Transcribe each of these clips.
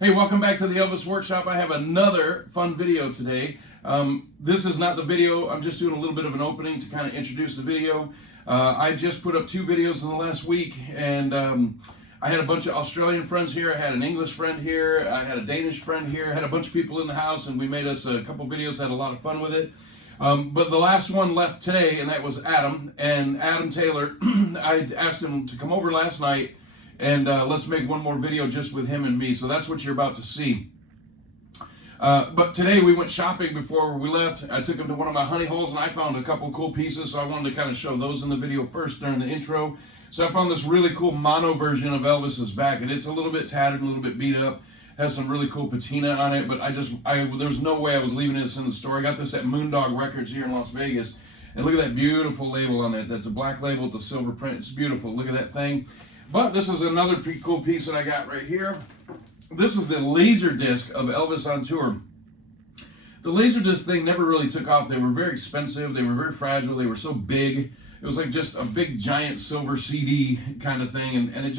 Hey, welcome back to the Elvis Workshop. I have another fun video today. This is not the video. I'm just doing a little bit of an opening to kind of introduce the video. I just put up 2 videos in the last week, and I had a bunch of Australian friends here. I had an English friend here. I had a Danish friend here. I had a bunch of people in the house, and we made us a couple videos, had a lot of fun with it. But the last one left today, and that was Adam. And Adam Taylor, I asked him to come over last night, and let's make one more video just with him and me. So that's what you're about to see. But today we went shopping before we left. I took him to one of my honey holes, and I found a couple cool pieces. So I wanted to kind of show those in the video first during the intro. So I found this really cool mono version of Elvis's back, and it's a little bit tattered, a little bit beat up. Has some really cool patina on it, but there's no way I was leaving this in the store. I got this at Moondog Records here in Las Vegas. And look at that beautiful label on it. That's a black label with the silver print. It's beautiful. Look at that thing. But this is another cool piece that I got right here. This is the laser disc of Elvis on tour. The laser disc thing never really took off. They were very expensive. They were very fragile. They were so big. It was like just a big giant silver CD kind of thing. And it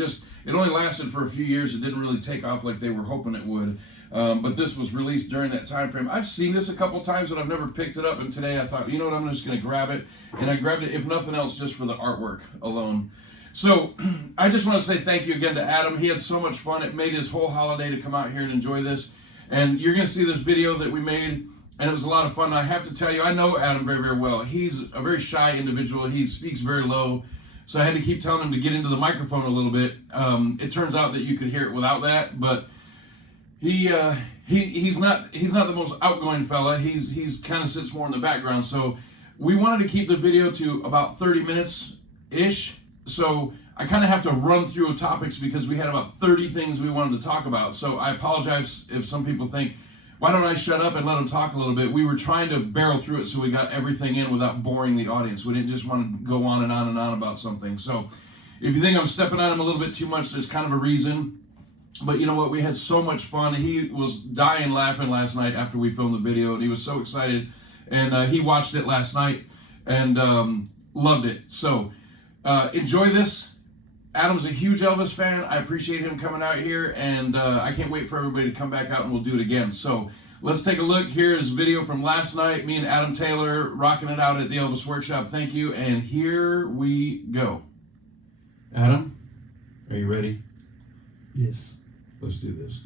only lasted for a few years. It didn't really take off like they were hoping it would. But this was released during that time frame. I've seen this a couple times, but I've never picked it up. And today I thought, you know what, I'm just going to grab it. And I grabbed it, if nothing else, just for the artwork alone. So I just want to say thank you again to Adam. He had so much fun. It made his whole holiday to come out here and enjoy this. And you're going to see this video that we made, and it was a lot of fun. I have to tell you, I know Adam very, very well. He's a very shy individual. He speaks very low. So I had to keep telling him to get into the microphone a little bit. It turns out that you could hear it without that, but he's not the most outgoing fella. He's kind of sits more in the background. So we wanted to keep the video to about 30 minutes-ish. So I kind of have to run through topics because we had about 30 things we wanted to talk about. So I apologize if some people think, why don't I shut up and let them talk a little bit? We were trying to barrel through it so we got everything in without boring the audience. We didn't just want to go on and on and on about something. So if you think I'm stepping on him a little bit too much, there's kind of a reason. But you know what? We had so much fun. He was dying laughing last night after we filmed the video, and he was so excited. And he watched it last night and loved it. So enjoy this. Adam's a huge Elvis fan. I appreciate him coming out here, and I can't wait for everybody to come back out and we'll do it again. So let's take a look. Here is a video from last night. Me and Adam Taylor rocking it out at the Elvis Workshop. Thank you, and here we go. Adam, are you ready? Yes. Let's do this.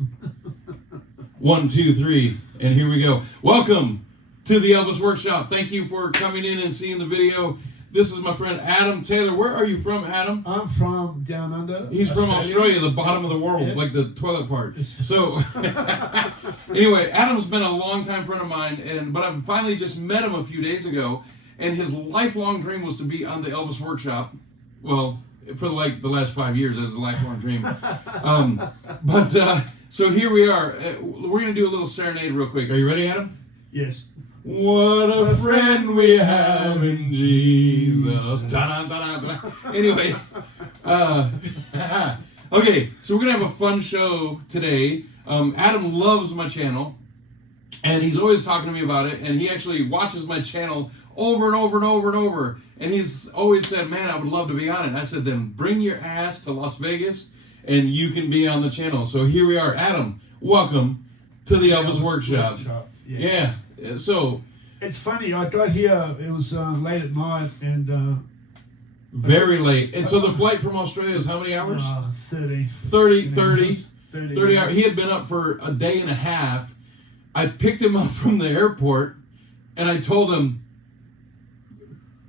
1, 2, 3, and here we go. Welcome to the Elvis Workshop. Thank you for coming in and seeing the video. This is my friend Adam Taylor. Where are you from, Adam? I'm from down under. He's from Australia, the bottom of the world, yeah. like the toilet part. So, anyway, Adam's been a longtime friend of mine, but I finally just met him a few days ago, and his lifelong dream was to be on the Elvis Workshop. Well, for like the last 5 years, as a lifelong dream. So here we are. We're going to do a little serenade real quick. Are you ready, Adam? Yes. What a friend we have in Jesus. Da-da-da-da-da. Anyway, okay, so we're going to have a fun show today. Adam loves my channel, and he's always talking to me about it, and he actually watches my channel over and over and over and over, and he's always said, man, I would love to be on it. I said, then bring your ass to Las Vegas, and you can be on the channel. So here we are. Adam, welcome to the Elvis Workshop. Yeah. So it's funny. I got here. It was late at night and very late. And so the flight from Australia is how many hours? 30 hours. He had been up for a day and a half. I picked him up from the airport, and I told him,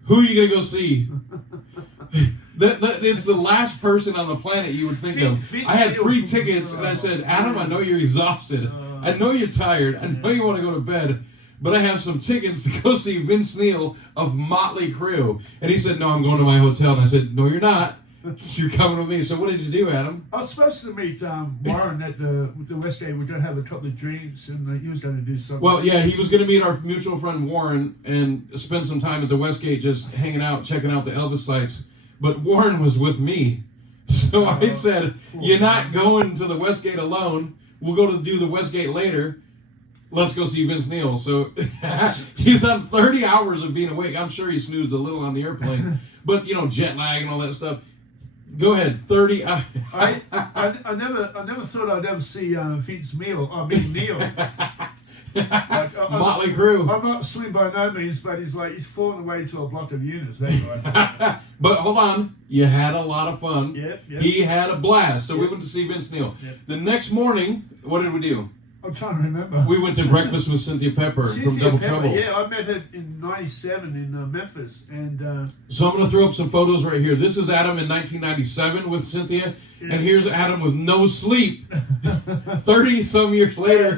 "Who are you gonna go see?" That is the last person on the planet you would think of. I had 3 tickets, and I said, "Adam, I know you're exhausted. I know you're tired. I know you want to go to bed. But I have some tickets to go see Vince Neil of Motley Crue." And he said, "No, I'm going to my hotel." And I said, "No, you're not. You're coming with me." So what did you do, Adam? I was supposed to meet Warren at the Westgate. We're going to have a couple of drinks, and he was going to do something. Well, yeah, he was going to meet our mutual friend Warren and spend some time at the Westgate just hanging out, checking out the Elvis sites. But Warren was with me. So I said, "You're not going to the Westgate alone. We'll go to do the Westgate later. Let's go see Vince Neil." So he's on 30 hours of being awake. I'm sure he snoozed a little on the airplane. But, jet lag and all that stuff. Go ahead. 30. I never thought I'd ever see Vince Neil. Motley Crue. I'm not slim by no means, but he's fallen away to a block of units. That guy. But hold on, you had a lot of fun. Yep. He had a blast. So we went to see Vince Neil. Yep. The next morning, what did we do? I'm trying to remember. We went to breakfast with Cynthia Pepper from Double Trouble. Yeah, I met her in '97 in Memphis, and so I'm going to throw up some photos right here. This is Adam in 1997 with Cynthia, and here's Adam with no sleep, 30-some years later.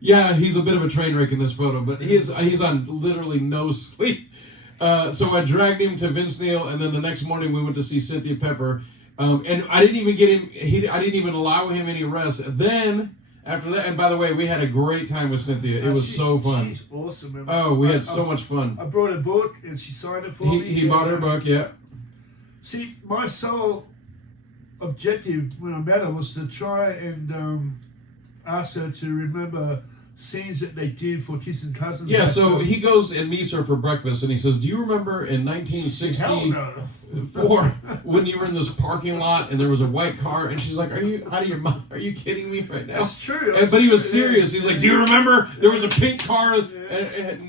Yeah, he's a bit of a train wreck in this photo, but he's on literally no sleep. So I dragged him to Vince Neil, and then the next morning we went to see Cynthia Pepper. And I didn't even get him. I didn't even allow him any rest. Then after that, and by the way, we had a great time with Cynthia. It was so fun. She's awesome. Oh, we had so much fun. I brought a book, and she signed it for me. He bought her book, yeah. See, my sole objective when I met her was to try and ask her to remember scenes that they did for Kissing Cousins. Yeah, so he goes and meets her for breakfast, and he says, "Do you remember in 1964 when you were in this parking lot and there was a white car?" And she's like, "Are you out of your mind? Are you kidding me right now?" That's true. But he was serious. He's like, "Do you remember there was a pink car?"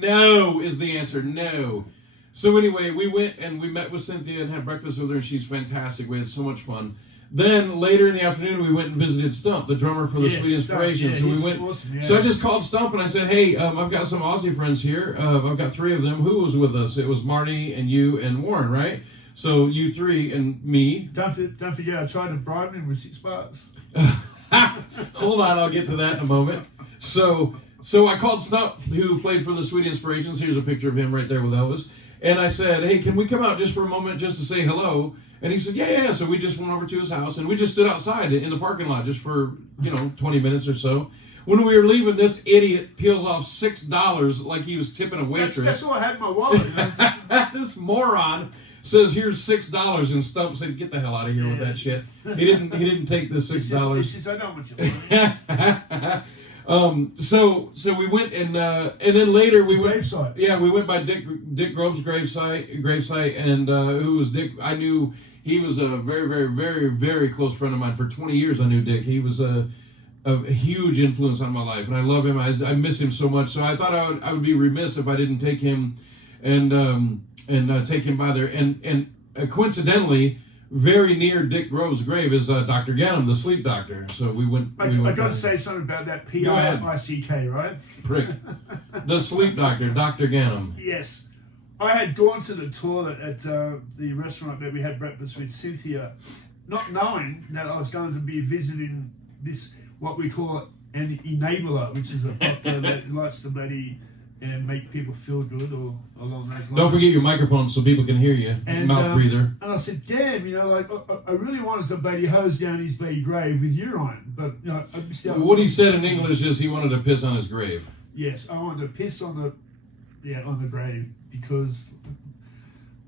No is the answer. No. So anyway, we went and we met with Cynthia and had breakfast with her, and she's fantastic. We had so much fun. Then later in the afternoon, we went and visited Stump, the drummer for the Sweet Inspiration. Yeah, so we went. Awesome, yeah. So I just called Stump and I said, "Hey, I've got some Aussie friends here. I've got 3 of them. Who was with us? It was Marty and you and Warren, right? So you 3 and me." Don't forget, I tried to bribe him with $6. Hold on, I'll get to that in a moment. So I called Stump, who played for the Sweet Inspirations. Here's a picture of him right there with Elvis. And I said, "Hey, can we come out just for a moment just to say hello?" And he said, yeah. So we just went over to his house and we just stood outside in the parking lot just for, 20 minutes or so. When we were leaving, this idiot peels off $6 like he was tipping a waitress. That's all I had in my wallet. This moron says, "Here's $6," and Stump said, "Get the hell out of here with that shit." He didn't take the $6. He says, "I know what you want." So we went and then later we went. Gravesites. Yeah, we went by Dick Grove's gravesite, and who was Dick? I knew he was a very, very, very, very close friend of mine. For 20 years, I knew Dick. He was a huge influence on my life, and I love him. I miss him so much. So I thought I would be remiss if I didn't take him and take him by there. And coincidentally, very near Dick Grove's grave is Dr. Ganem, the sleep doctor. So we went. I got to say something about that PRICK, right? Prick. The sleep doctor, Dr. Ganem. Yes. I had gone to the toilet at the restaurant where we had breakfast with Cynthia, not knowing that I was going to be visiting this, what we call an enabler, which is a doctor that likes to make people feel good or along those lines. Don't forget your microphone so people can hear you. And, mouth breather. And I said, "Damn, I really wanted to hose down his grave with urine, but I missed out." What he said in English is he wanted to piss on his grave. Yes, I wanted to piss on the grave because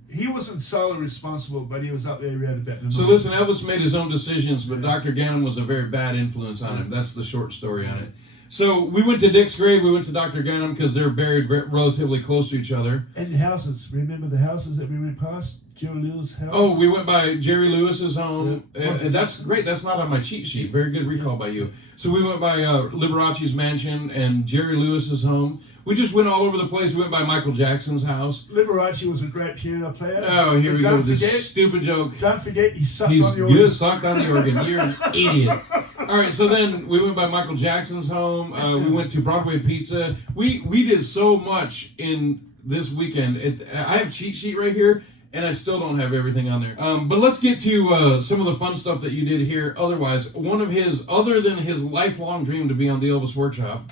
he wasn't solely responsible, but he was up there around about the. So listen, Elvis made his own decisions, but Dr. Ganem was a very bad influence on him. That's the short story on it. So we went to Dick's grave, we went to Dr. Ganem because they're buried relatively close to each other. And the houses. Remember the houses that we went past? Jerry Lewis' house? Oh, we went by Jerry Lewis's home. That's great. That's not on my cheat sheet. Very good recall by you. So we went by Liberace's mansion and Jerry Lewis's home. We just went all over the place. We went by Michael Jackson's house. Liberace was a great piano player. Oh, here we go with this stupid joke. Don't forget, he sucked on the organ. He's sucked on the organ. You're an idiot. All right, so then we went by Michael Jackson's home. We went to Broadway Pizza. We did so much in this weekend. I have a cheat sheet right here, and I still don't have everything on there. But let's get to some of the fun stuff that you did here. Otherwise, other than his lifelong dream to be on the Elvis Workshop,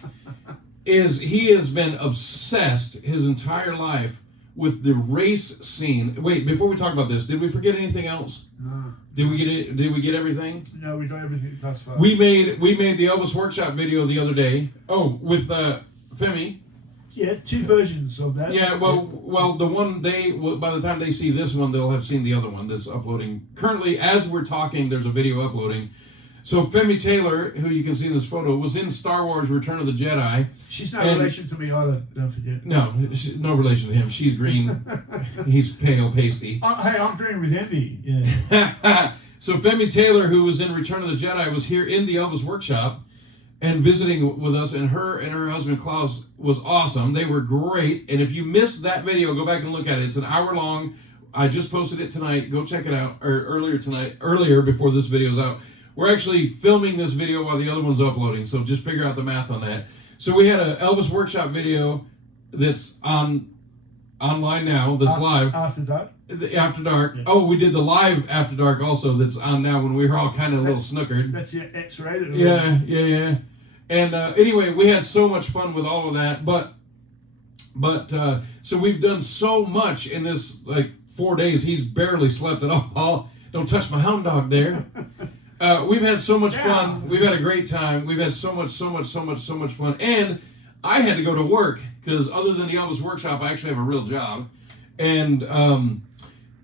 is he has been obsessed his entire life with the race scene. Wait, before we talk about this, did we forget anything else? No. Did we get everything? No, we got everything thus far. We made the Elvis Workshop video the other day. Oh, with Femi. Yeah, 2 versions of that. Yeah, well, the one by the time they see this one, they'll have seen the other one that's uploading. Currently, as we're talking, there's a video uploading. So Femi Taylor, who you can see in this photo, was in Star Wars: Return of the Jedi. She's no relation to me either. Don't forget. No, no relation to him. She's green. He's pale, pasty. Hey, I'm green with envy. Yeah. So Femi Taylor, who was in Return of the Jedi, was here in the Elvis workshop and visiting with us, and her husband Klaus was awesome. They were great. And if you missed that video, go back and look at it. It's an hour long. I just posted it tonight. Go check it out, or earlier before this video's out. We're actually filming this video while the other one's uploading, so just figure out the math on that. So we had an Elvis workshop video that's online now, that's live. After dark? After dark. Yeah. Oh, we did the live After Dark also that's on now when we were all kind of a little snookered. That's the X-rated. Yeah. And anyway, we had so much fun with all of that, but so we've done so much in this, like, 4 days. He's barely slept at all. Don't touch my hound dog there. We've had so much fun. We've had a great time. We've had so much fun. And I had to go to work because other than the Elvis workshop, I actually have a real job. And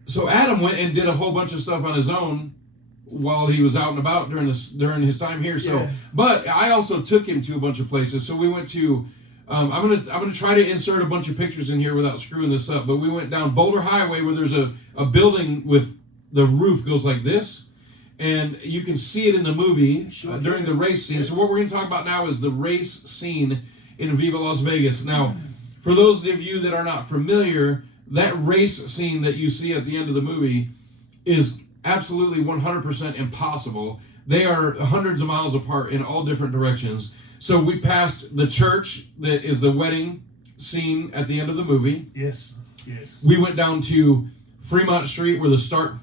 so Adam went and did a whole bunch of stuff on his own while he was out and about during his time here. So, but I also took him to a bunch of places. So we went to. I'm gonna try to insert a bunch of pictures in here without screwing this up. But we went down Boulder Highway where there's a building with the roof goes like this, and you can see it in the movie during the race scene. So what we're gonna talk about now is the race scene in Viva Las Vegas. Now, for those of you that are not familiar, that race scene that you see at the end of the movie is absolutely 100% impossible. They are hundreds of miles apart in all different directions. So we passed the church that is the wedding scene at the end of the movie. Yes. We went down to Fremont Street where the start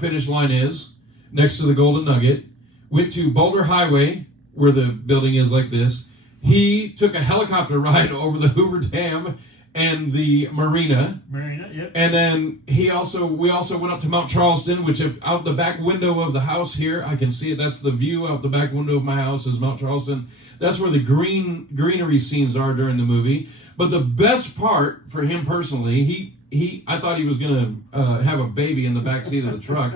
finish line is, next to the Golden Nugget. Went to Boulder Highway where the building is like this. He took a helicopter ride over the Hoover Dam and the marina. Yep. And then we also went up to Mount Charleston, which if out the back window of the house here, I can see it. That's the view out the back window of my house is Mount Charleston. That's where the greenery scenes are during the movie. But the best part for him personally, I thought he was gonna have a baby in the back seat of the truck,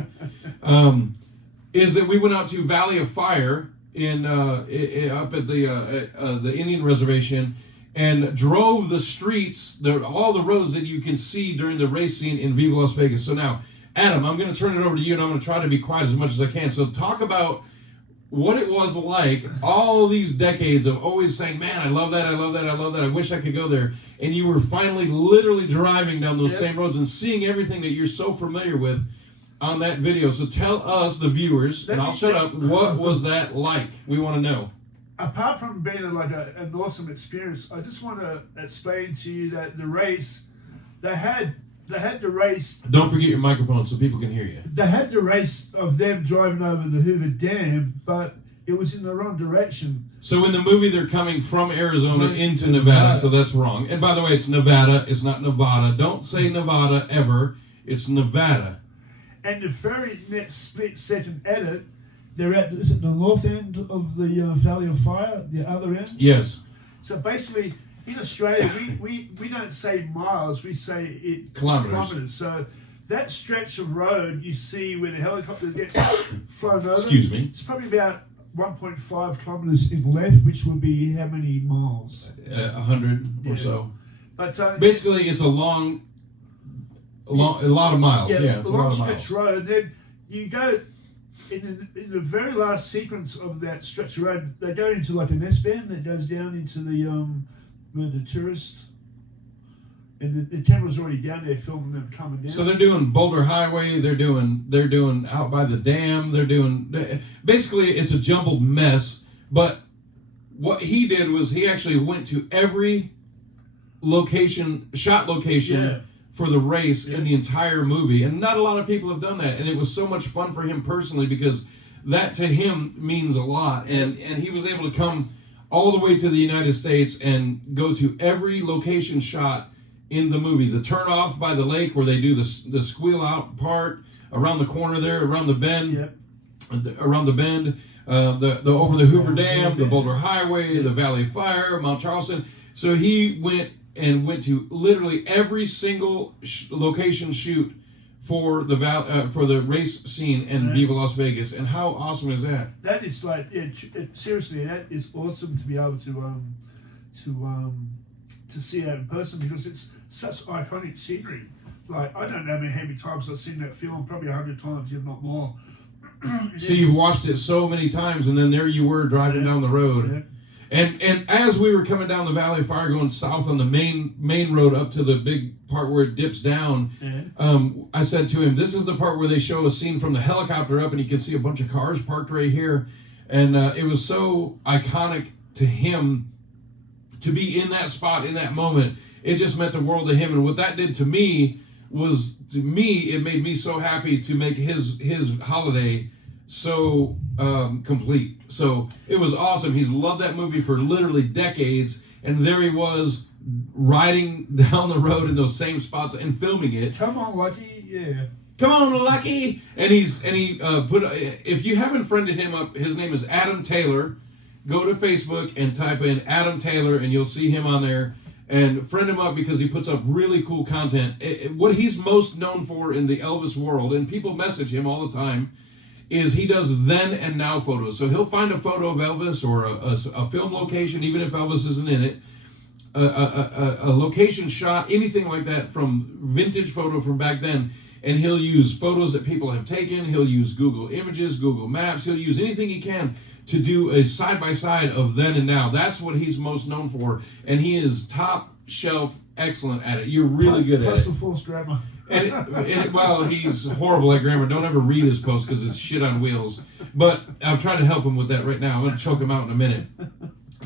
is that we went out to Valley of Fire up at the Indian reservation. And drove the streets, all the roads that you can see during the race scene in Viva Las Vegas. So now, Adam, I'm going to turn it over to you, and I'm going to try to be quiet as much as I can. So talk about what it was like all these decades of always saying, man, I love that, I wish I could go there. And you were finally literally driving down those same roads and seeing everything that you're so familiar with on that video. So tell us, the viewers, and I'll shut up, what was that like? We want to know. Apart from being an awesome experience, I just want to explain to you that the race, they had the race. Don't forget your microphone so people can hear you. They had the race of them driving over the Hoover Dam, but it was in the wrong direction. So in the movie, they're coming from Arizona into Nevada, so that's wrong. And by the way, it's Nevada, it's not Nevada. Don't say Nevada ever. It's Nevada. And the very next split second edit, they're at the north end of the Valley of Fire, the other end. Yes. So basically, in Australia, we don't say miles, we say kilometers. So that stretch of road you see where the helicopter gets flown over. Excuse me. It's probably about 1.5 kilometers in length, which would be how many miles? 100 or so. But basically, it's a lot of miles. Yeah, it's a long stretch road. Then you go. In the very last sequence of that stretch of road, they go into like an S-band that goes down into the where the tourist, and the camera's already down there filming them coming down. So they're doing Boulder Highway. They're doing out by the dam. Basically it's a jumbled mess. But what he did was he actually went to every location. For the race in the entire movie, and not a lot of people have done that, and it was so much fun for him personally because that to him means a lot, and he was able to come all the way to the United States and go to every location shot in the movie. The turn off by the lake where they do the squeal out part, around the corner there, around the bend, the over the Hoover Dam, the Boulder Highway, the Valley of Fire, Mount Charleston. So he went to literally every single location shoot for the race scene in Viva Las Vegas. And how awesome is that? That is like, seriously, that is awesome to be able to see that in person, because it's such iconic scenery. Like, I don't know how many times I've seen that film, probably 100 times, if not more. So you've watched it so many times, and then there you were driving down the road. Yeah. And as we were coming down the Valley of Fire, going south on the main road up to the big part where it dips down, I said to him, this is the part where they show a scene from the helicopter up, and you can see a bunch of cars parked right here. And it was so iconic to him to be in that spot in that moment. It just meant the world to him. And what that did to me was, it made me so happy to make his holiday so complete. So it was awesome. He's loved that movie for literally decades, and there he was riding down the road in those same spots and filming it. Come on, Lucky, yeah. Come on, Lucky. And he put. If you haven't friended him up, his name is Adam Taylor. Go to Facebook and type in Adam Taylor, and you'll see him on there. And friend him up because he puts up really cool content. What he's most known for in the Elvis world, and people message him all the time, is he does then and now photos. So he'll find a photo of Elvis or a film location, even if Elvis isn't in it, a location shot, anything like that from vintage photo from back then, and he'll use photos that people have taken. He'll use Google Images, Google Maps. He'll use anything he can to do a side-by-side of then and now. That's what he's most known for, and he is top shelf excellent at it. You're really good at it. Plus the false grammar. Well, he's horrible at grammar. Don't ever read his post because it's shit on wheels. But I'm trying to help him with that right now. I'm going to choke him out in a minute.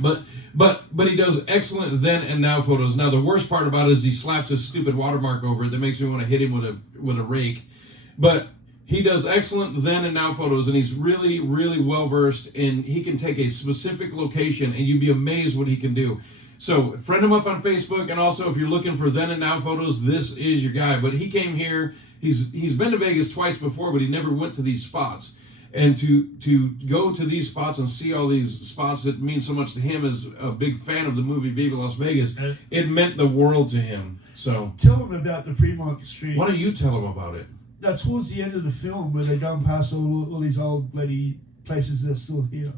But he does excellent then and now photos. Now the worst part about it is he slaps a stupid watermark over it that makes me want to hit him with a rake. But he does excellent then and now photos, and he's really, really well versed, and he can take a specific location and you'd be amazed what he can do. So friend him up on Facebook, and also if you're looking for then and now photos, this is your guy. But he came here. He's been to Vegas twice before, but he never went to these spots. And to go to these spots and see all these spots that mean so much to him as a big fan of the movie Viva Las Vegas, it meant the world to him. So tell him about the Fremont Street. Why don't you tell him about it? Now, towards the end of the film, where they done past all these old bloody places that are still here.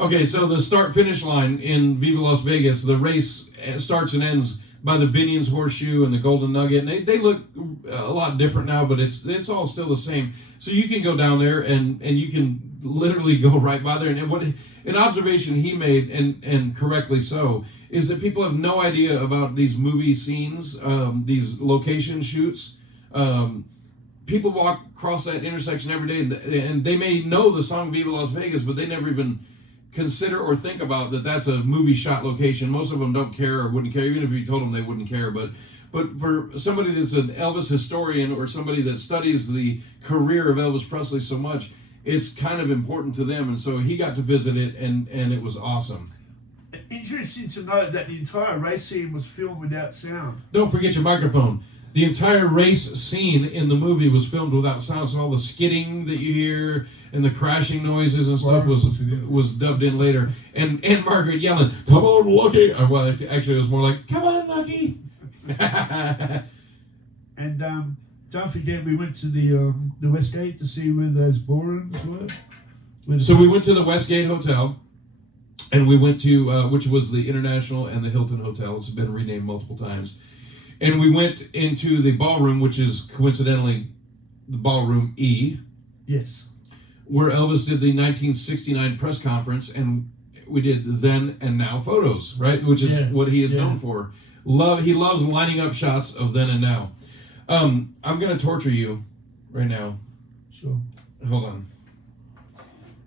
Okay, so the start-finish line in Viva Las Vegas, the race starts and ends by the Binion's Horseshoe and the Golden Nugget. And they look a lot different now, but it's all still the same. So you can go down there and you can literally go right by there. And what an observation he made, and correctly so, is that people have no idea about these movie scenes, these location shoots. People walk across that intersection every day, and they may know the song Viva Las Vegas, but they never even consider or think about that that's a movie shot location. Most of them don't care or wouldn't care, even if you told them they wouldn't care. But for somebody that's an Elvis historian or somebody that studies the career of Elvis Presley so much, it's kind of important to them. And so he got to visit it, and it was awesome. Interesting to note that the entire race scene was filmed without sound. Don't forget your microphone. The entire race scene in the movie was filmed without sound, so all the skidding that you hear and the crashing noises and stuff was dubbed in later. And Margaret yelling, "Come on, Lucky!" Well, actually, it was more like, "Come on, Lucky!" And don't forget, we went to the Westgate to see where those ballrooms were. So we went to the Westgate Hotel, and we went to which was the International and the Hilton Hotel. It's been renamed multiple times. And we went into the ballroom, which is coincidentally the Ballroom E. Yes. Where Elvis did the 1969 press conference, and we did then and now photos, right? Which is what he is known for. He loves lining up shots of then and now. I'm going to torture you right now. Sure. Hold on.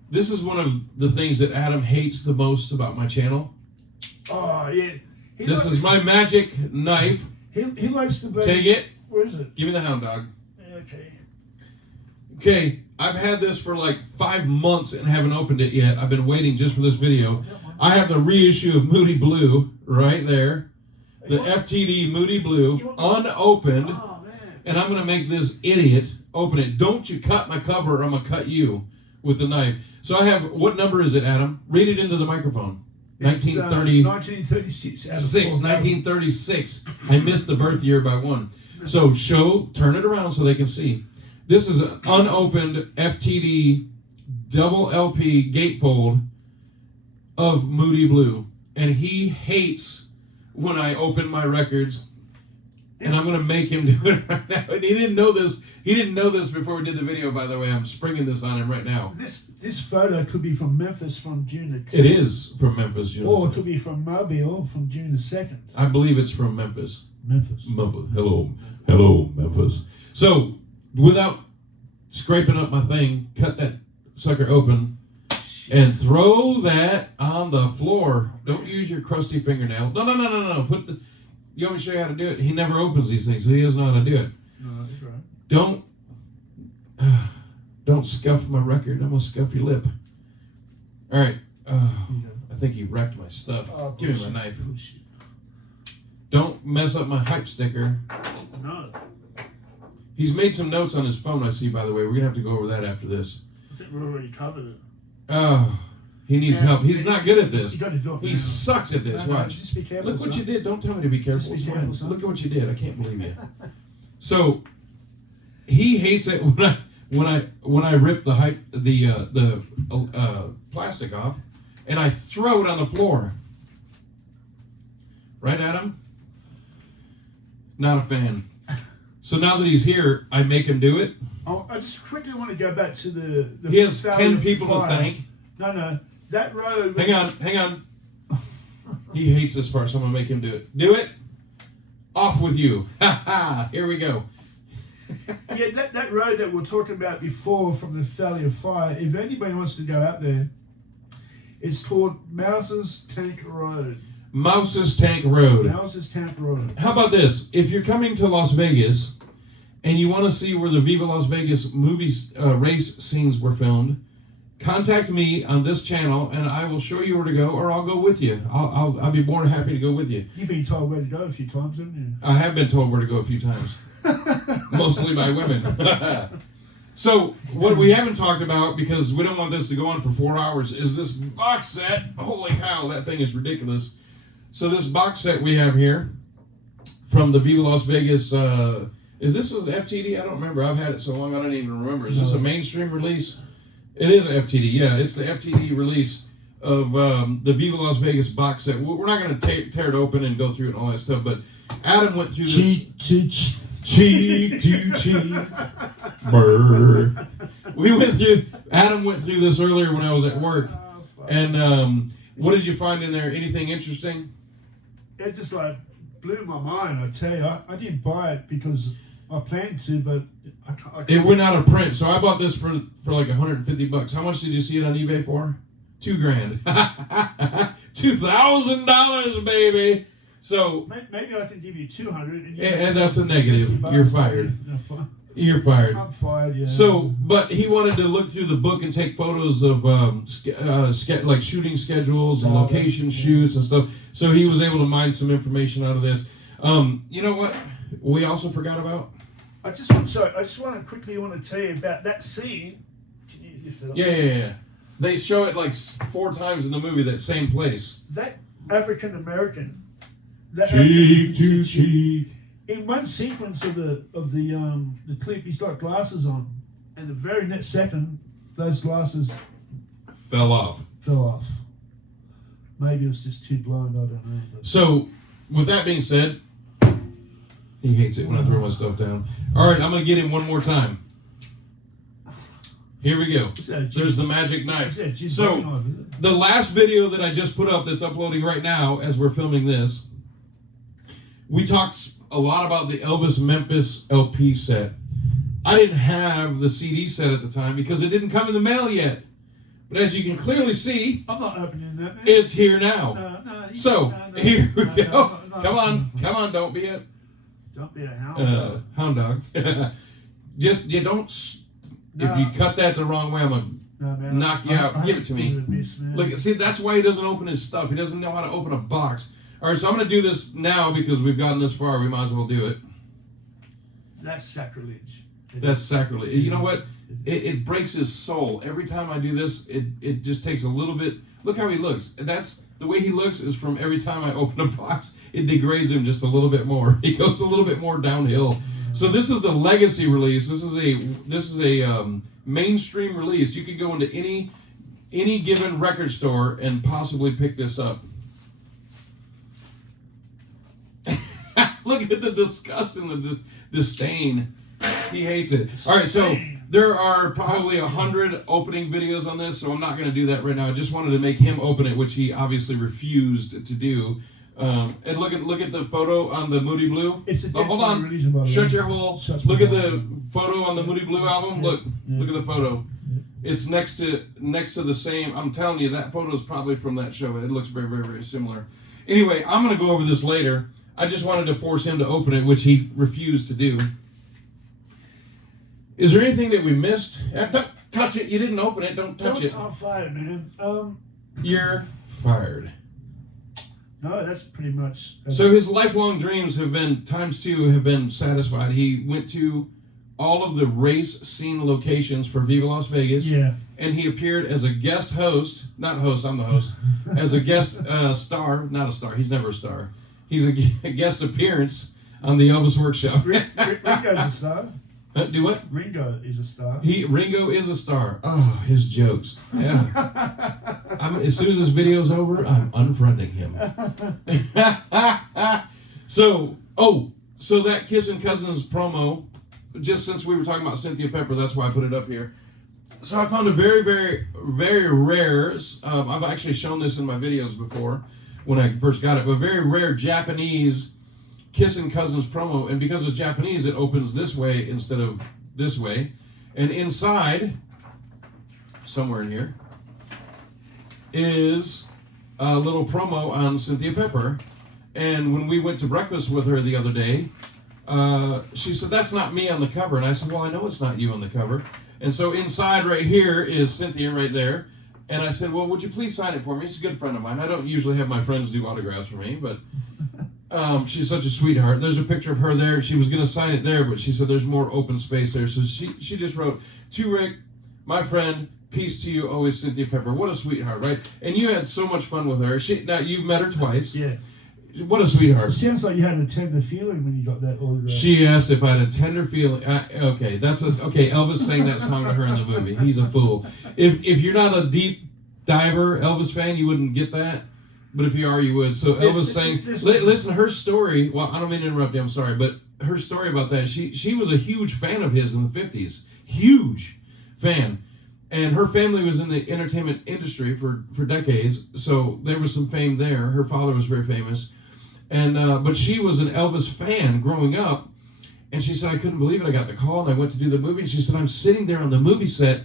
This is one of the things that Adam hates the most about my channel. Oh, yeah. This is my magic knife. He likes to... Take it. Where is it? Give me the hound dog. Okay. Okay, I've had this for like 5 months and haven't opened it yet. I've been waiting just for this video. I have the reissue of Moody Blue right there. The FTD Moody Blue, unopened. Oh, man. And I'm going to make this idiot open it. Don't you cut my cover or I'm going to cut you with the knife. So I have, what number is it, Adam? Read it into the microphone. 1936 out of 1936. I missed the birth year by 1. So turn it around so they can see. This is an unopened FTD double LP gatefold of Moody Blue. And he hates when I open my records. And I'm going to make him do it right now. And he didn't know this. He didn't know this before we did the video, by the way. I'm springing this on him right now. This photo could be from Memphis from June the 10th. It is from Memphis, June. Or it could be from Mobile from June the 2nd. I believe it's from Memphis. Memphis. Hello, Memphis. So, without scraping up my thing, cut that sucker open and throw that on the floor. Don't use your crusty fingernail. No. You want me to show you how to do it? He never opens these things, so he doesn't know how to do it. No, that's right. Don't scuff my record. I'm gonna scuff your lip. All right. I think he wrecked my stuff. Give me my knife. Bullshit. Don't mess up my hype sticker. No. He's made some notes on his phone, I see, by the way. We're gonna have to go over that after this. I think we already covered it. Oh, he needs help. He's not good at this. He sucks at this. No, Watch. just be careful. Look what you did. Don't tell me to be careful. Just be careful, son. Look at what you did. I can't believe you. So he hates it when I rip the plastic off and I throw it on the floor. Right, Adam? Not a fan. So now that he's here, I make him do it. Oh, I just quickly want to go back to the He has Valley 10 of people Fire. to thank. No. That road. Hang on. He hates this part, so I'm going to make him do it. Do it. Off with you. Ha ha. Here we go. Yeah, that road that we were talking about before from the Valley of Fire, if anybody wants to go out there, it's called Mouse's Tank Road. Mouse's Tank Road. Mouse's Tank Road. How about this? If you're coming to Las Vegas and you want to see where the Viva Las Vegas movies race scenes were filmed, contact me on this channel and I will show you where to go, or I'll go with you. I'll be more than happy to go with you. You've been told where to go a few times, haven't you? I have been told where to go a few times. Mostly by women. So, what we haven't talked about, because we don't want this to go on for 4 hours, is this box set. Holy cow, that thing is ridiculous. So this box set we have here from the Viva Las Vegas, is this an FTD? I don't remember. I've had it so long I don't even remember. Is this a mainstream release? It is an FTD, yeah. It's the FTD release of the Viva Las Vegas box set. We're not going to tear it open and go through it and all that stuff, but Adam went through this. Cheek to cheek. Adam went through this earlier when I was at work. And what did you find in there? Anything interesting? It just like blew my mind, I tell you. I didn't buy it because I planned to, but I can't. It went out of print, so I bought this for like $150. How much did you see it on eBay for? $2,000. $2,000, baby. So maybe I can give you 200. And that's a negative. You're fired. You're fired. I'm fired. Yeah. So, but he wanted to look through the book and take photos of like shooting schedules and location shoots and stuff. So he was able to mine some information out of this. You know what? We also forgot about. I just want to quickly tell you about that scene. Can you lift it up? Yeah. They show it like 4 times in the movie. That same place. That African American. Cheek to cheek. In one sequence of the clip, he's got glasses on, and the very next second, those glasses fell off. Maybe it was just too blind. I don't know. But. So, with that being said, he hates it when I throw my stuff down. All right, I'm going to get him one more time. Here we go. There's the magic knife. So, the last video that I just put up that's uploading right now as we're filming this, we talked a lot about the Elvis Memphis LP set. I didn't have the CD set at the time because it didn't come in the mail yet. But as you can clearly see, I'm not opening that, man. It's here now. No, here we go. Come on, don't be a hound dog. Just, you don't, if you cut that the wrong way, I'm going to knock you out. Give it to me. Look, see, that's why he doesn't open his stuff. He doesn't know how to open a box. All right, so I'm going to do this now because we've gotten this far. We might as well do it. That's sacrilege. That's sacrilege. You know what? It breaks his soul. Every time I do this, it just takes a little bit. Look how he looks. That's the way he looks is from every time I open a box, it degrades him just a little bit more. He goes a little bit more downhill. So this is the legacy release. This is a mainstream release. You can go into any given record store and possibly pick this up. Look at the disgust and the disdain. He hates it. All right, so there are probably 100 opening videos on this, so I'm not going to do that right now. I just wanted to make him open it, which he obviously refused to do. And look at the photo on the Moody Blue. It's a hold on. Religion, by the Shut way. your hole. Shuts Look my at the hole. photo on the Moody Blue album. Look at the photo. It's next to the same. I'm telling you, that photo is probably from that show. It looks very, very, very similar. Anyway, I'm going to go over this later. I just wanted to force him to open it, which he refused to do. Is there anything that we missed? Don't touch it. You didn't open it. Don't touch it. I'm fired, man. You're fired. No, that's pretty much. So his lifelong dreams have been ×2 have been satisfied. He went to all of the race scene locations for Viva Las Vegas. Yeah. And he appeared as a guest host, not host, I'm the host, as a guest star, not a star, he's never a star. He's a guest appearance on the Elvis Workshop. Ringo's a star. Do what? Ringo is a star. Ringo is a star. Oh, his jokes. Yeah. As soon as this video's over, I'm unfriending him. So that Kissin' Cousins promo, just since we were talking about Cynthia Pepper, that's why I put it up here. So I found a very, very, very rare, I've actually shown this in my videos before when I first got it, but very rare Japanese Kissin' Cousins promo, and because it's Japanese, it opens this way instead of this way. And inside, somewhere in here, is a little promo on Cynthia Pepper. And when we went to breakfast with her the other day, she said, "That's not me on the cover." And I said, "Well, I know it's not you on the cover." And so inside right here is Cynthia right there. And I said, "Well, would you please sign it for me?" She's a good friend of mine. I don't usually have my friends do autographs for me, but she's such a sweetheart. There's a picture of her there. She was going to sign it there, but she said there's more open space there. So she just wrote, "To Rick, my friend, peace to you, always, Cynthia Pepper." What a sweetheart, right? And you had so much fun with her. Now, you've met her twice. Yeah. What a sweetheart. It sounds like you had a tender feeling when you got that autograph. She asked if I had a tender feeling. Okay, Elvis sang that song to her in the movie. He's a fool. If you're not a deep diver Elvis fan, you wouldn't get that. But if you are, you would. So Elvis sang. Listen, her story. Well, I don't mean to interrupt you. I'm sorry, but her story about that. She was a huge fan of his in the '50s. Huge fan. And her family was in the entertainment industry for decades. So there was some fame there. Her father was very famous. And but she was an Elvis fan growing up, and she said, "I couldn't believe it. I got the call, and I went to do the movie." And she said, "I'm sitting there on the movie set,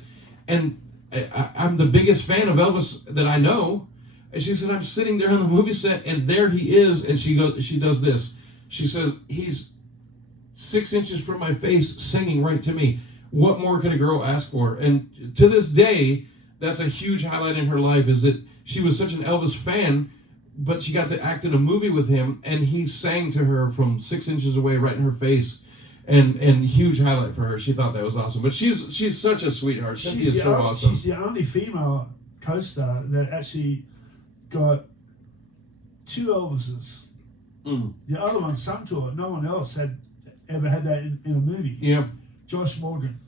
and I'm the biggest fan of Elvis that I know." And she said, "I'm sitting there on the movie set, and there he is." And she does this. She says, "He's 6 inches from my face, singing right to me. What more could a girl ask for?" And to this day, that's a huge highlight in her life. Is that she was such an Elvis fan. But she got to act in a movie with him, and he sang to her from 6 inches away, right in her face, and huge highlight for her. She thought that was awesome. But she's such a sweetheart. Cynthia's so awesome. She's the only female co-star that actually got 2 Elvises. Mm. The other one, some tour, no one else had ever had that in a movie. Yeah. Josh Morgan.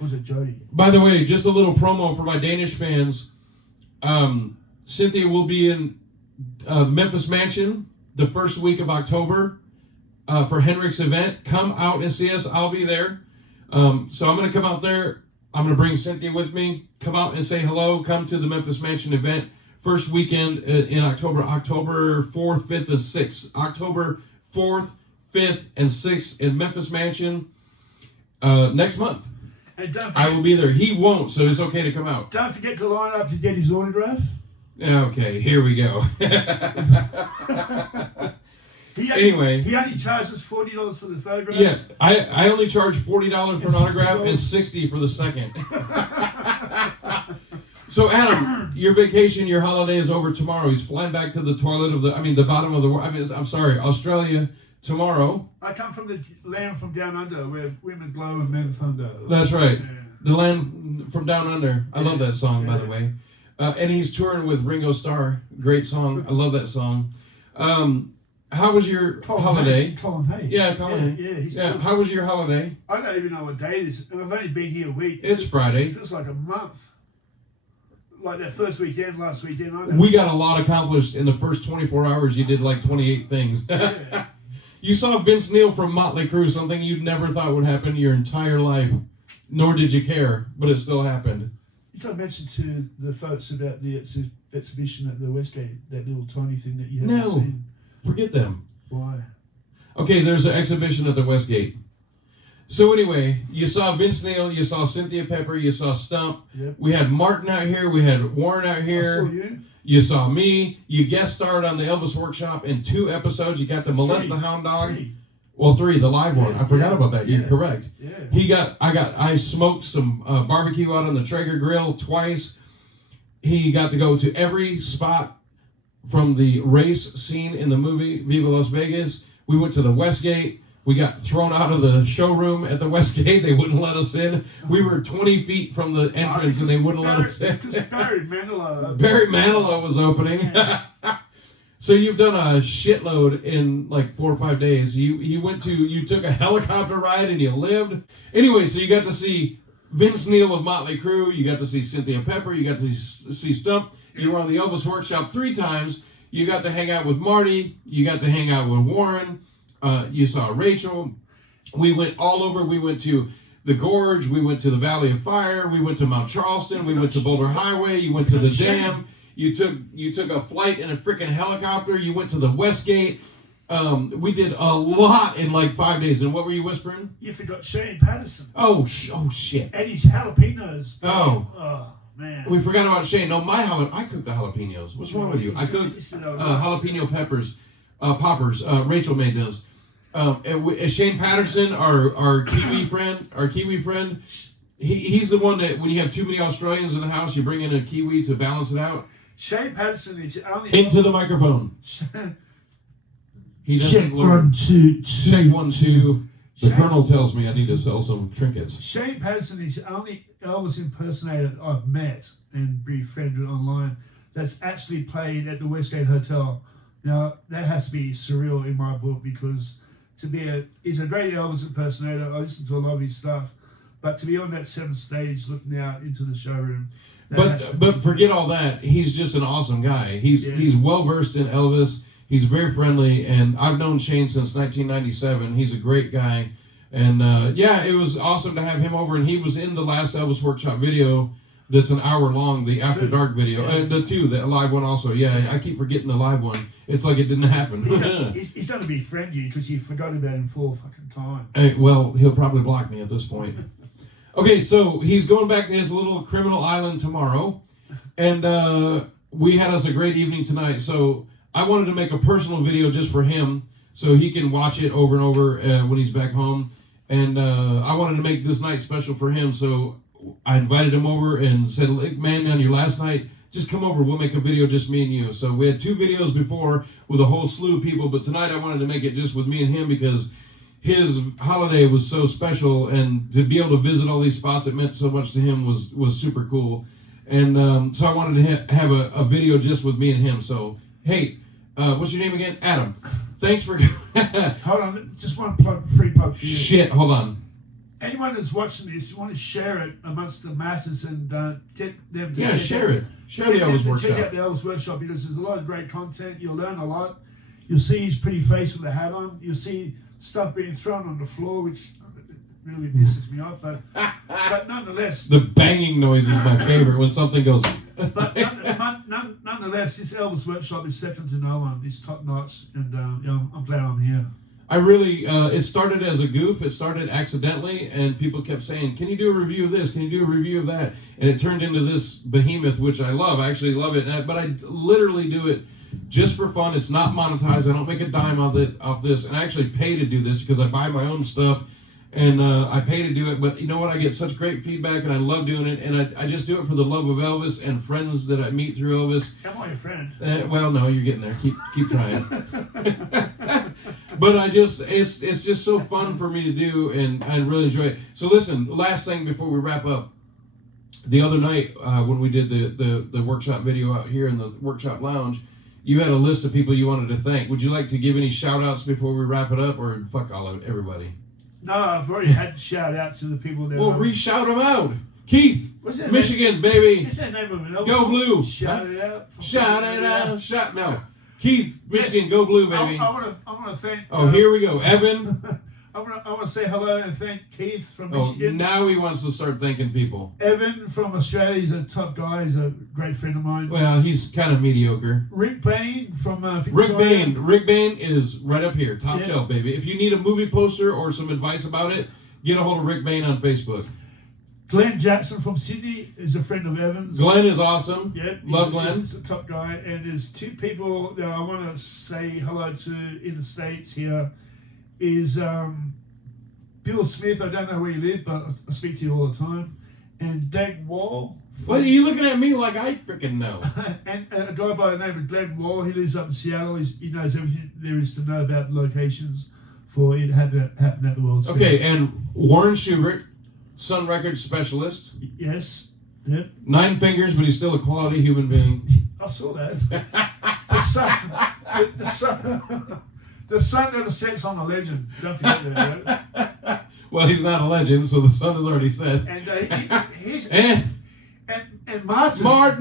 Was it Jodie? By the way, just a little promo for my Danish fans. Cynthia will be in Memphis Mansion the first week of October for Henrik's event. Come out and see us. I'll be there. So I'm going to come out there. I'm going to bring Cynthia with me. Come out and say hello. Come to the Memphis Mansion event. First weekend in October 4th, 5th, and 6th. October 4th, 5th, and 6th in Memphis Mansion next month. And I will be there. He won't, so it's okay to come out. Don't forget to line up to get his autograph. Okay, here we go. Anyway. He only charges $40 for the photograph. Yeah, I only charge $40 for an autograph and $60 for the second. So Adam, your vacation, your holiday is over tomorrow. He's flying back to the the bottom of the world. I'm sorry, Australia tomorrow. I come from the land from down under where women glow and men thunder. That's right. Yeah. The land from down under. I love that song, by the way. And he's touring with Ringo Starr. Great song. I love that song. how was your holiday? Colin Hay. Yeah, Colin. Yeah, he's yeah. good. How was your holiday? I don't even know what day it is, and I've only been here a week. It's Friday. It feels like a month. Like that first weekend, last weekend. We got a lot accomplished in the first 24 hours. You did like 28 things. Yeah. You saw Vince Neil from Motley Crue, something you'd never thought would happen your entire life, nor did you care, but it still happened. You got to mention to the folks about the exhibition at the Westgate, that little tiny thing that you haven't seen. Forget them. Why? Okay, there's an exhibition at the Westgate. So anyway, you saw Vince Neil, you saw Cynthia Pepper, you saw Stump. Yep. We had Martin out here, we had Warren out here. I saw you. You saw me. You guest starred on the Elvis Workshop in 2 episodes. You got to molest the hound dog. 3. Well, 3, the live one. I forgot about that. You're correct. Yeah. I smoked some barbecue out on the Traeger grill twice. He got to go to every spot from the race scene in the movie Viva Las Vegas. We went to the Westgate. We got thrown out of the showroom at the Westgate. They wouldn't let us in. We were 20 feet from the entrance and they wouldn't let us in. Because Barry Manilow. Barry Manilow was opening. Yeah. So you've done a shitload in like 4 or 5 days. You took a helicopter ride and you lived. Anyway, so you got to see Vince Neil of Motley Crue. You got to see Cynthia Pepper. You got to see Stump. You were on the Elvis Workshop 3 times. You got to hang out with Marty. You got to hang out with Warren. You saw Rachel. We went all over. We went to the Gorge. We went to the Valley of Fire. We went to Mount Charleston. We went to Boulder Highway. You went to the Dam. You took a flight in a freaking helicopter. You went to the Westgate. We did a lot in like 5 days. And what were you whispering? You forgot Shane Patterson. Oh shit. And his jalapenos. Oh, man. We forgot about Shane. No, I cooked the jalapenos. What's wrong with you? I cooked jalapeno peppers, poppers. Rachel made those. Shane Patterson, our Kiwi friend, he's the one that when you have too many Australians in the house, you bring in a Kiwi to balance it out. Shane Patterson is only into the microphone. He doesn't check learn. 1 2 Check 1 2. The Colonel tells me I need to sell some trinkets. Shane Patterson is the only Elvis impersonator I've met and befriended online that's actually played at the Westgate Hotel. Now that has to be surreal in my book because he's a great Elvis impersonator. I listen to a lot of his stuff, but to be on that 7th stage looking out into the showroom. But forget all that. He's just an awesome guy. He's well versed in Elvis. He's very friendly, and I've known Shane since 1997. He's a great guy, and it was awesome to have him over. And he was in the last Elvis Workshop video. That's an hour long, the After Dark video. The live one also. Yeah, I keep forgetting the live one. It's like it didn't happen. He's going to befriend you because you forgot about him 4 fucking times. Hey, well, he'll probably block me at this point. Okay, so he's going back to his little criminal island tomorrow, and we had us a great evening tonight. So I wanted to make a personal video just for him, so he can watch it over and over when he's back home. And I wanted to make this night special for him, so I invited him over and said, man, on your last night, just come over. We'll make a video just me and you. So we had 2 videos before with a whole slew of people, but tonight I wanted to make it just with me and him because his holiday was so special, and to be able to visit all these spots that meant so much to him was super cool. And so I wanted to have a video just with me and him. So, hey, what's your name again? Adam. Thanks for... Hold on, just one free plug for you. Shit, hold on. Anyone who's watching this, you want to share it amongst the masses and get them to share it. Share the Elvis Workshop. Check out the Elvis Workshop because there's a lot of great content. You'll learn a lot. You'll see his pretty face with a hat on. You'll see stuff being thrown on the floor, which really pisses me off. But nonetheless... The banging noise is my favorite when something goes... But nonetheless, this Elvis Workshop is second to no one. It's top notch, and I'm glad I'm here. I really, it started as a goof. It started accidentally, and people kept saying, can you do a review of this? Can you do a review of that? And it turned into this behemoth, which I love. I actually love it. But I literally do it just for fun. It's not monetized. I don't make a dime off this. And I actually pay to do this because I buy my own stuff, and I pay to do it. But you know what? I get such great feedback, and I love doing it. And I just do it for the love of Elvis and friends that I meet through Elvis. Am I your friend? Well, no, you're getting there. Keep trying. But it's just so fun for me to do, and I really enjoy it. So listen, last thing before we wrap up. The other night when we did the workshop video out here in the workshop lounge, you had a list of people you wanted to thank. Would you like to give any shout outs before we wrap it up, or fuck all of everybody? No, I've already had shout out to the people that. Well, re-shout them out. Keith, What's that Michigan, name? baby. Is that name of an Elvis Go song? Blue. Shout it out. Shout it out. Shout no. Keith, Michigan, go Blue, baby. I want to thank. Oh, here we go. Evan. I want to say hello and thank Keith from Oh, Michigan. now he wants to start thanking people. Evan from Australia, he's a top guy. He's a great friend of mine. Well, he's kind of mediocre. Rick Bain from Victoria. Rick Bain is right up here, top Yeah. shelf, baby. If you need a movie poster or some advice about it, get a hold of Rick Bain on Facebook. Glenn Jackson from Sydney is a friend of Evan's. Glenn is awesome. Yeah, Love Glenn. He's a top guy. And there's two people that I want to say hello to in the States here. Is Bill Smith. I don't know where you live, but I speak to you all the time. And Dag Wall. Well, are you looking at me like I freaking know? And a guy by the name of Glenn Wall. He lives up in Seattle. He knows everything there is to know about locations for it had to happen at the World's Fair. Okay, and Warren Schubert, Sun Records specialist. Yes. Yep. 9 fingers, but he's still a quality human being. I saw that. The sun never sets on a legend. Don't forget that. Right? Well, he's not a legend, so the sun is already set. And he's And and Martin Marty.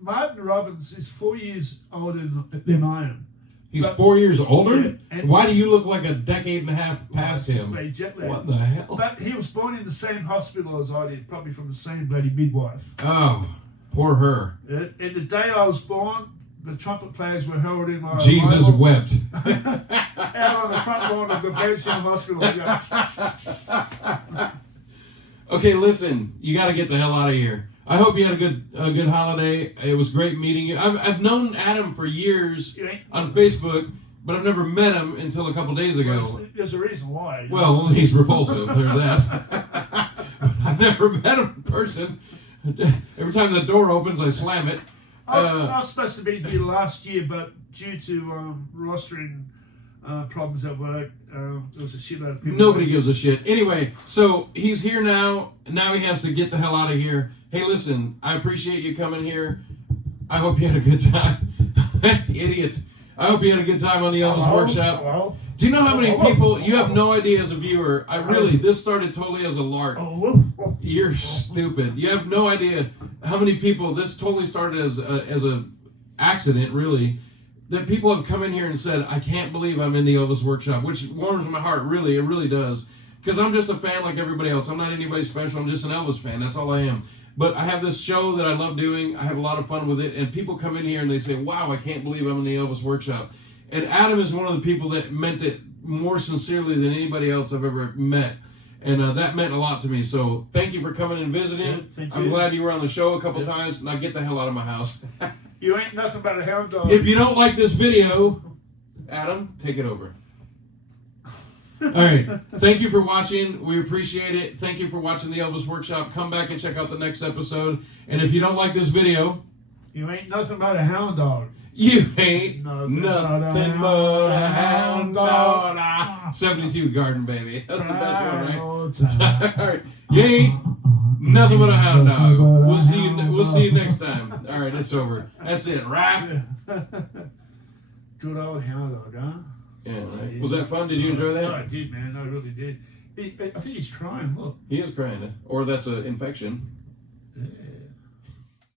Martin Robbins is 4 years older than I am. He's But- 4 years older? Yeah, and- Why do you look like a decade and a half past It's him? bloody jet lag. What the hell? But he was born in the same hospital as I did, probably from the same bloody midwife. Oh, poor her. And the day I was born, the trumpet players were heralding my Jesus arrival wept. out on the front lawn of the Basin Hospital. We go, Okay, listen, you got to get the hell out of here. I hope you had a good holiday. It was great meeting you. I've known Adam for years on Facebook, but I've never met him until a couple days ago. There's a reason why. Well, he's repulsive. There's that. I've never met him in person. Every time the door opens, I slam it. I was supposed to be here last year, but due to rostering problems at work, there was a shitload of people. Nobody gives a shit. Anyway, so he's here now. Now he has to get the hell out of here. Hey, listen, I appreciate you coming here. I hope you had a good time. Idiots. I hope you had a good time on the Elvis Workshop. Hello? Do you know how many people, you have no idea as a viewer, this started totally as a lark. You're stupid. You have no idea how many people, this totally started as a accident, really, that people have come in here and said, I can't believe I'm in the Elvis Workshop, which warms my heart, really, it really does. Because I'm just a fan like everybody else. I'm not anybody special, I'm just an Elvis fan, that's all I am. But I have this show that I love doing, I have a lot of fun with it, and people come in here and they say, wow, I can't believe I'm in the Elvis Workshop. And Adam is one of the people that meant it more sincerely than anybody else I've ever met. And that meant a lot to me. So thank you for coming and visiting. Yeah, thank I'm you. glad you were on the show a couple times. Now get the hell out of my house. You ain't nothing but a hound dog. If you don't like this video, Adam, take it over. All right. Thank you for watching. We appreciate it. Thank you for watching the Elvis Workshop. Come back and check out the next episode. And if you don't like this video, You ain't nothing but a hound dog. you ain't Nothing nothing but a hound dog. 72 Garden, baby. That's the best one, right? All right. You ain't nothing but a hound dog. We'll see you next time. All right, it's over. That's it. Wrap. Good old hound dog, huh? Yeah, right. Was that fun? Did you enjoy that? Oh, I did, man. I really did. I think he's crying. Look. He is crying. Or that's an infection. Yeah.